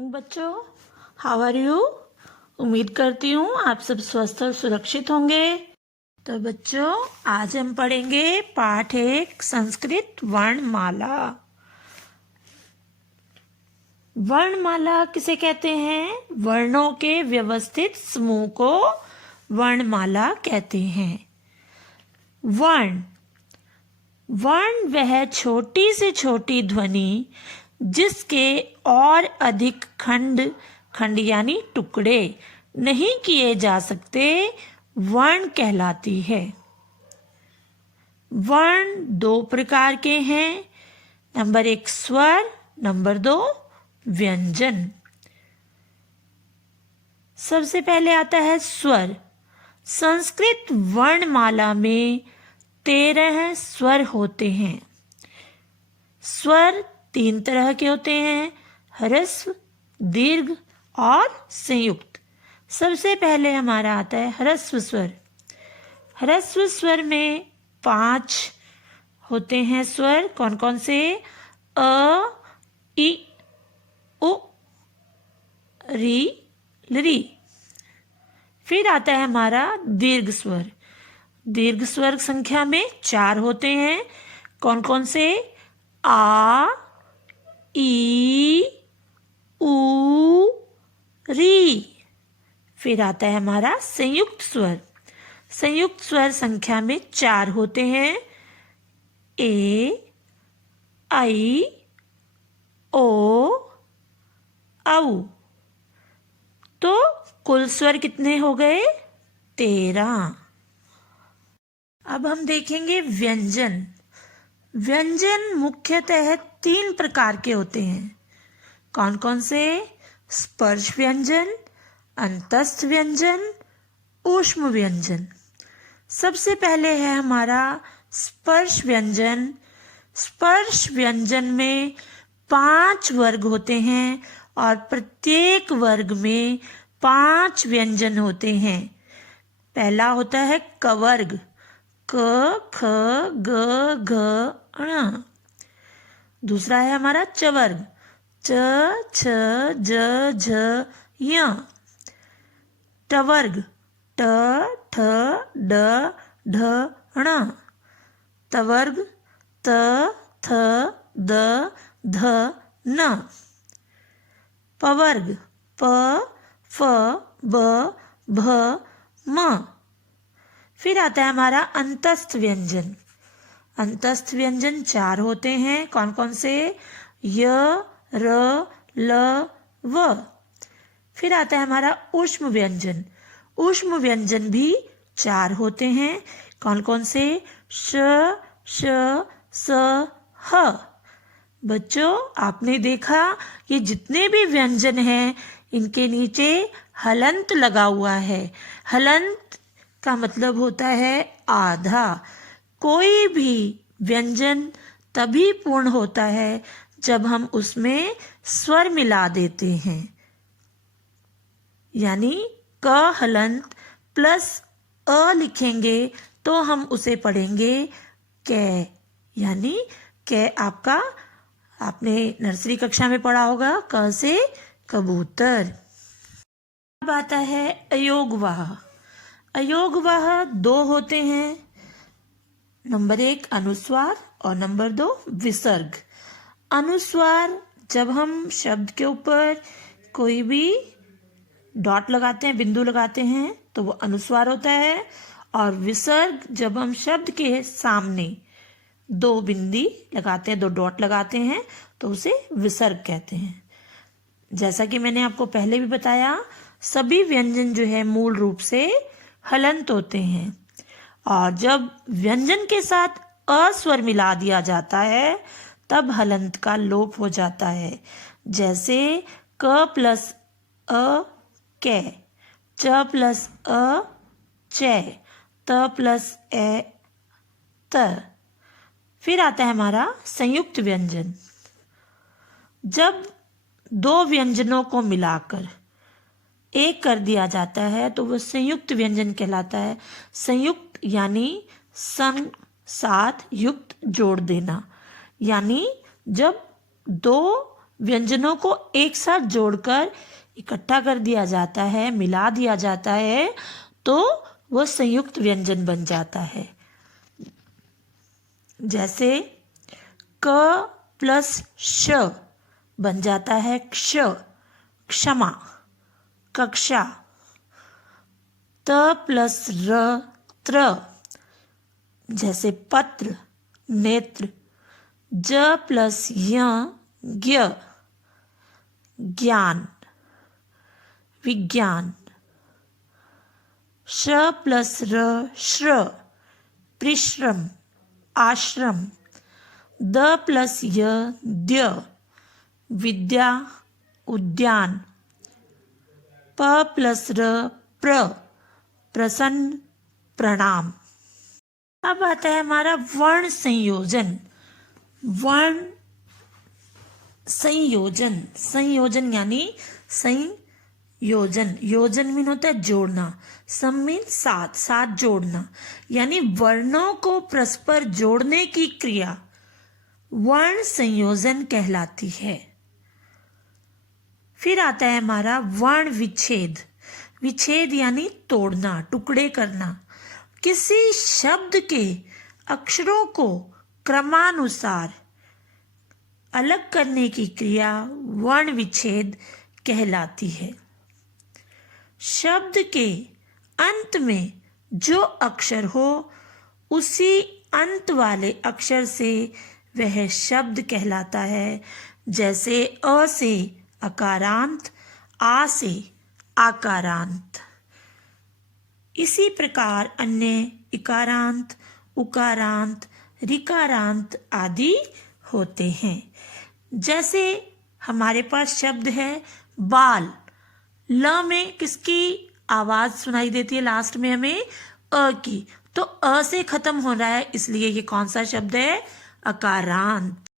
बच्चों, how are you. उम्मीद करती हूँ आप सब स्वस्थ और सुरक्षित होंगे। तो बच्चों, आज हम पढ़ेंगे पाठ 1 संस्कृत वर्णमाला। वर्णमाला किसे कहते हैं? वर्णों के व्यवस्थित समूह को वर्णमाला कहते हैं। वर्ण वह छोटी से छोटी ध्वनि जिसके और अधिक खंड यानी टुकड़े नहीं किए जा सकते, वर्ण कहलाती है। वर्ण 2 प्रकार के हैं। नंबर 1 स्वर, नंबर 2 व्यंजन। सबसे पहले आता है स्वर। संस्कृत वर्णमाला में 13 स्वर होते हैं। स्वर 3 तरह के होते हैं, ह्रस्व, दीर्घ और संयुक्त। सबसे पहले हमारा आता है ह्रस्व स्वर। ह्रस्व स्वर में 5 होते हैं स्वर। कौन कौन से? अ, इ, उ, री, लरी। फिर आता है हमारा दीर्घ स्वर। दीर्घ स्वर संख्या में 4 होते हैं। कौन कौन से? आ, ई, उ, री। फिर आता है हमारा संयुक्त स्वर। संयुक्त स्वर संख्या में 4 होते हैं। ए, आई, ओ, औ। तो कुल स्वर कितने हो गए? 13। अब हम देखेंगे व्यंजन। व्यंजन मुख्यतः 3 प्रकार के होते हैं। कौन कौन से? स्पर्श व्यंजन, अंतस्थ व्यंजन, ऊष्म व्यंजन। सबसे पहले है हमारा स्पर्श व्यंजन। स्पर्श व्यंजन में 5 वर्ग होते हैं और प्रत्येक वर्ग में 5 व्यंजन होते हैं। पहला होता है कवर्ग, क, ख, ग, घ, ण। दूसरा है हमारा चवर्ग, च, छ, ज, झ, य। टवर्ग, ट, ठ, ड, ढ, ण। तवर्ग, त, थ, द, ध, न। पवर्ग, प, फ, ब, भ, म। फिर आता है हमारा अंतस्थ व्यंजन। अंतस्थ व्यंजन 4 होते हैं। कौन कौन से? य, र, ल, व। फिर आता है हमारा ऊष्म व्यंजन। ऊष्म व्यंजन भी 4 होते हैं। कौन कौन से? श, श, स, ह। बच्चों, आपने देखा ये जितने भी व्यंजन हैं इनके नीचे हलंत लगा हुआ है। हलंत का मतलब होता है आधा। कोई भी व्यंजन तभी पूर्ण होता है जब हम उसमें स्वर मिला देते हैं। यानी क हलंत प्लस अ लिखेंगे तो हम उसे पढ़ेंगे कै। यानी कै आपने नर्सरी कक्षा में पढ़ा होगा, क से कबूतर। अब आता है अयोगवाह। अयोगवाह 2 होते हैं। नंबर 1 अनुस्वार और नंबर 2 विसर्ग। अनुस्वार जब हम शब्द के ऊपर कोई भी डॉट लगाते हैं, बिंदु लगाते हैं, तो वो अनुस्वार होता है। और विसर्ग जब हम शब्द के सामने 2 बिंदी लगाते हैं, 2 डॉट लगाते हैं, तो उसे विसर्ग कहते हैं। जैसा कि मैंने आपको पहले भी बताया, सभी व्यंजन जो है मूल रूप से हलंत होते हैं। और जब व्यंजन के साथ अस्वर मिला दिया जाता है तब हलंत का लोप हो जाता है। जैसे क प्लस अ कै, च प्लस अ चै, त प्लस ए त। फिर आता है हमारा संयुक्त व्यंजन। जब 2 व्यंजनों को मिलाकर एक कर दिया जाता है तो वह संयुक्त व्यंजन कहलाता है। संयुक्त यानी सम, साथ, युक्त जोड़ देना। यानी जब 2 व्यंजनों को एक साथ जोड़कर इकट्ठा कर दिया जाता है, मिला दिया जाता है, तो वह संयुक्त व्यंजन बन जाता है। जैसे क प्लस श बन जाता है क्ष, क्षमा, कक्षा। त प्लस र, त्र, जैसे पत्र, नेत्र। ज प्लस य, ज्ञ, ज्ञान, विज्ञान। श प्लस र, श्र, परिश्रम, आश्रम। द प्लस य, द्य, विद्या, उद्यान। प प्लस र, प्र, प्रसन्न, प्रणाम। अब आता है हमारा वर्ण संयोजन। वर्ण संयोजन, संयोजन यानी संयोजन। योजन मीन होता है जोड़ना, सम मीन साथ, साथ जोड़ना, यानी वर्णों को परस्पर जोड़ने की क्रिया वर्ण संयोजन कहलाती है। फिर आता है हमारा वर्ण विच्छेद। विच्छेद यानी तोड़ना, टुकड़े करना। किसी शब्द के अक्षरों को क्रमानुसार अलग करने की क्रिया वर्ण विच्छेद कहलाती है। शब्द के अंत में जो अक्षर हो उसी अंत वाले अक्षर से वह शब्द कहलाता है। जैसे अ से अकारांत, आ से आकारांत। इसी प्रकार अन्य इकारांत, उकारांत, ऋकारांत आदि होते हैं। जैसे हमारे पास शब्द है बाल। ल में किसकी आवाज सुनाई देती है? लास्ट में हमें अ की, तो अ से खत्म हो रहा है, इसलिए ये कौन सा शब्द है? अकारांत।